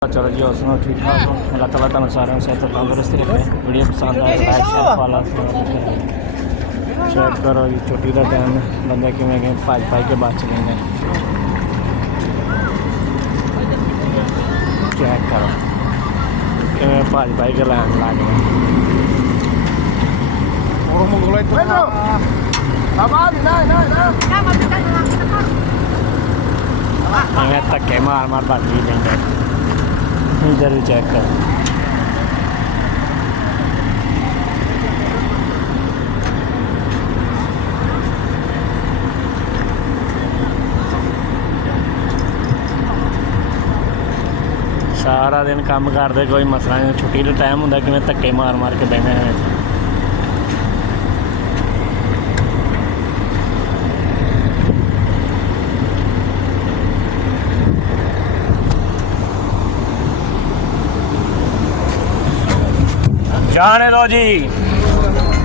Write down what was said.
चलो जी और सुनो ठीक ठाक हो अल्लाह ताला तुम सारे सेहत तंदुरुस्ती रखे वीडियो पसंद आए लाइक शेयर फॉलो चेक करो जी छुट्टी का टाइम बंदे किमें गए भज पाई के बच गए हैं चेक करो किमें भज पाई के लैन लग गए धक्के मार मार भज भी देंगे इधर भी चेक करो सारा दिन काम करते कोई मसला नहीं छुट्टी का टाइम होंगे कि धक्के मार मार के बहने हैं जाने दो जी।